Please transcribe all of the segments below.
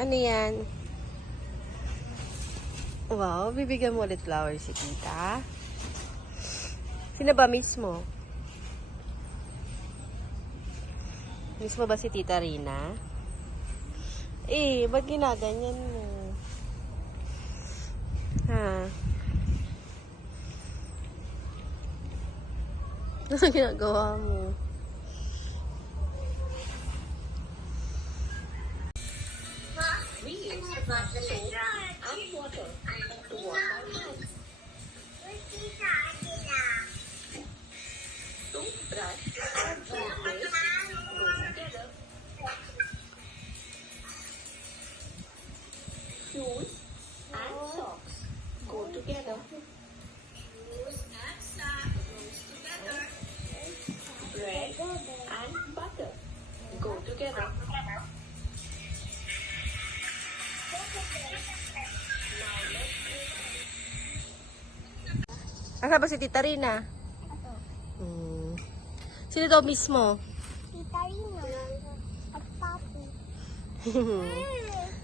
Ano yan? Wow, bibigyan mo ulit flowers si tita. Sino ba mismo? Mismo ba si Tita Rina? Eh, ba't ginaganyan mo? Ha? Ano ginagawa mo? Shoes and socks go together. Shoes and socks goes together. Bread and butter go together. Asa ba si Tita Rina? Sino daw mismo? Tita Rina at Papi.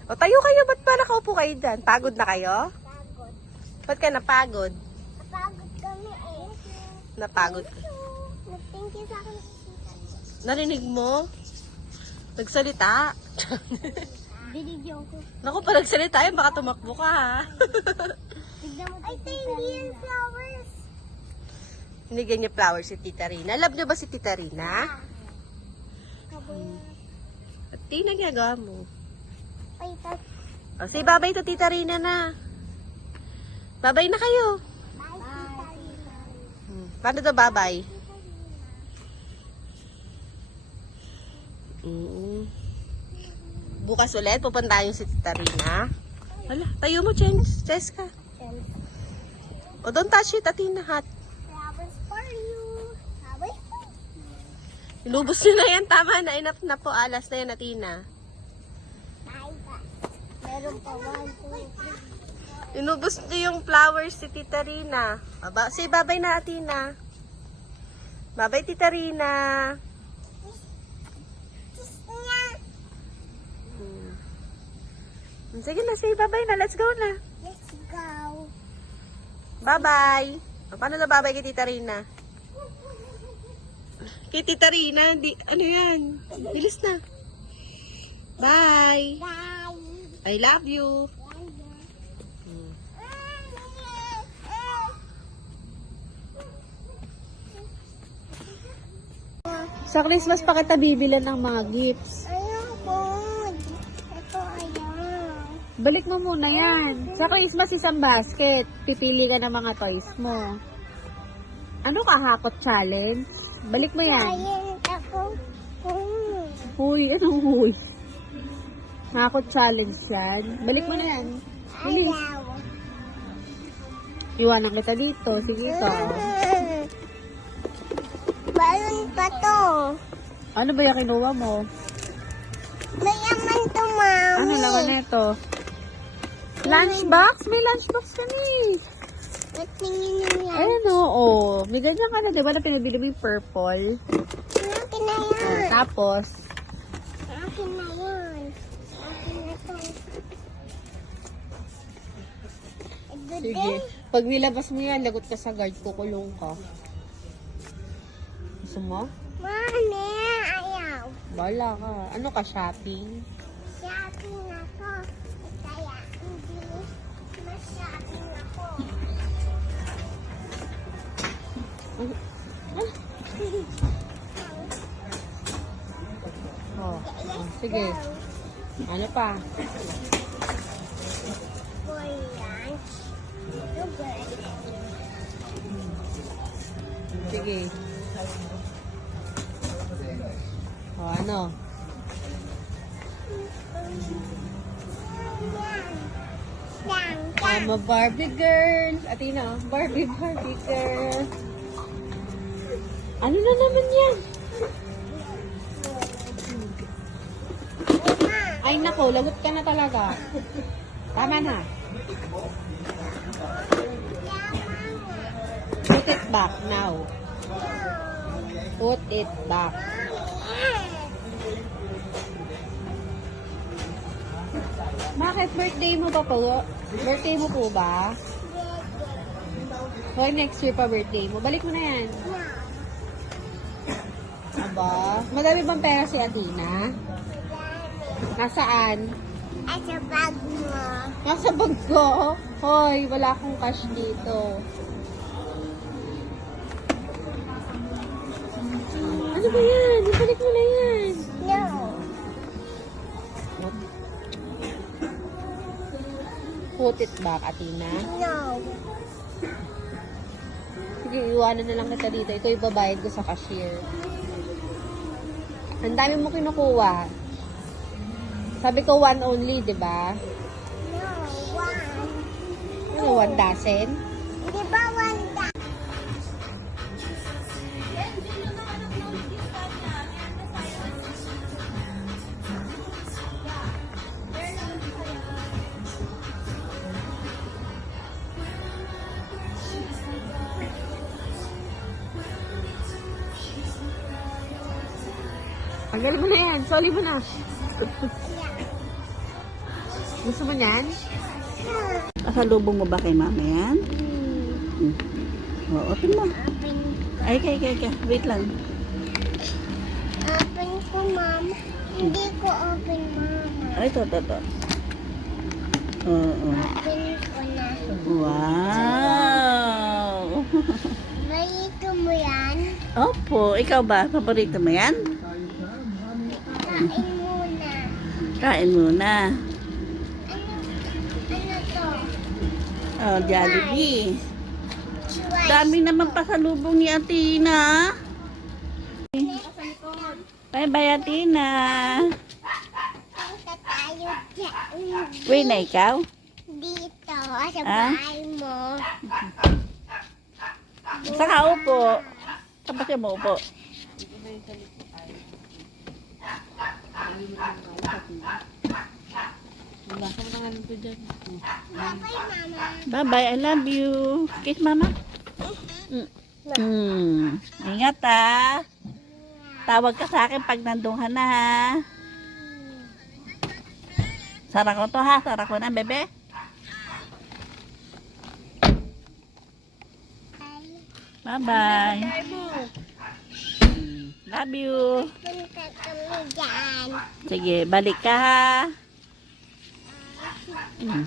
O tayo kayo, ba't pa nakaupo kayo dyan? Pagod na kayo? Pagod. Ba't ka napagod? Napagod kami eh. Napagod ka. Nag-thank you sa akin si Tita Rina. Narinig mo? Nagsalita. Binigyan ko. Naku, pa nagsalita yun, baka tumakbo ka ha. Tignan mo ay, thank you, flowers. Binigyan niya flowers si Tita Rina. Love niyo ba si Tita Rina? Kaboy. At tingnan ginagawa mo. Ay, tas. O, say babay to Tita Rina na. Babay na kayo. Bye, Tita Rina. Paano to babay? Bukas ulit, pupunta yung si Tita Rina. Wala, tayo mo, Cheska. O, don't touch it, Atina, hot. Flowers for you. Flowers for you. Inubos nyo na yan, tama na, enough na po, alas na yan, Atina. Bye, bye. Meron pa 1, 2, 3. Inubos nyo yung flowers si Tita Rina. Aba, say babay na, Atina. Babay, Tita Rina. Sige na, say bye-bye na. Let's go na. Let's go. Bye-bye. Paano na bye-bye kay Tita Rina? Kay Tita Rina, ano yan? Bilis na. Bye. Bye. I love you. Sa Christmas pa kita bibilan ng mga gifts. Ayoko. Ito, ayaw. Balik mo muna yan. Sa Christmas, isang basket. Pipili ka ng mga toys mo. Ano ka, hakot challenge? Balik mo yan. Ayan ako. Huy, anong huy? Hakot challenge yan. Balik mo na yan. Bilis. Ayaw. Iwanan kita dito. Sige ka. Balon pa to. Ano ba yung kinuha mo? Mayaman to, mami. Ano laman nito? Lunchbox? May lunchbox ka ni. Natingin niyo yan. Ayan oo. May ganyan ka na. Diba na pinabili mo yung purple? Akin na yan. Tapos, Akin na yan. Akin na to. Good sige. day. Pag nilabas mo yan, lagot ka sa guard, kukulong ka. Gusto mo? Mami, ayaw. Bala ka. Ano ka, shopping? Shopping ako. Kaya hindi mas-shopping ako. Sige. Ano pa? For lunch. Sugar. Sige. O, ano? I'm a Barbie girl. Atina, Barbie girl. Ano na naman yan? Ay nako, lagot ka na talaga. Tama na. Put it back now. Put it back. Bakit? Birthday mo pa po? Birthday mo po ba? Hoy, next year pa birthday mo. Balik mo na yan. Aba, madami bang pera si Athena? Nasaan? At sa bag mo. Nasa bag ko. Hoy, wala akong cash dito. Ano ba yan? Ibalik mo na yan. No. Put it back, Athena. No. Sige, iwanan na lang kita dito. Ito ibabayad ko sa cashier. Ang dami mo kinukuha. Sabi ko one only, di ba? No. One. Ano, 1 dozen? Di ba one da? Tanggal mo na yan. Soli mo na. Gusto mo yan? Pasalubong mo ba kay mama yan? Oo, open mo. Open. Ay, kaya. Wait lang. Open ko, ma'am. Hindi ko open, mama. Ay, ito. Oo. Open ko na. Wow! Balito mo yan. Opo, ikaw ba? Paborito mo yan? Kain muna. Kain muna. Ano to? Oh, Jollibee. Twice. Daming naman pasalubong ni Athena. Bye-bye, Athena. Punta tayo dyan. Uwi na ikaw? Dito, sa Ah? bahay mo. Saka upo. Tapos siya mo upo. Wala ka mo nang ko dyan. Bye-bye, mama. Bye-bye, I love you. Kiss mama. Ingat ha. Tawag ka sa akin pag nandun ka na ha. Sara ko to ha. Sara ko na, bebe. Bye-bye. Love you. Punta kami dyan. Sige, balik ka ha.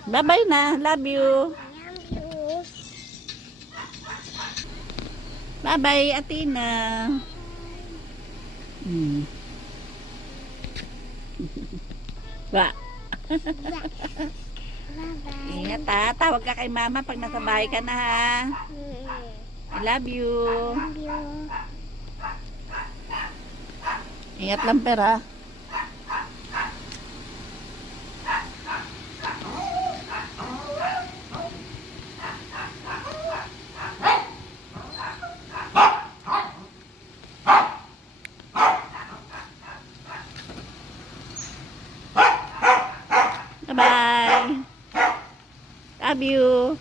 Bye-bye na. Love you. Love you. Bye-bye, Athena. Ba. Bye-bye. Ingat ha. Tawag ka kay mama pag nasa bahay ka na ha. I love you. Love you. Ingat lang pera. Bye-bye. Love you.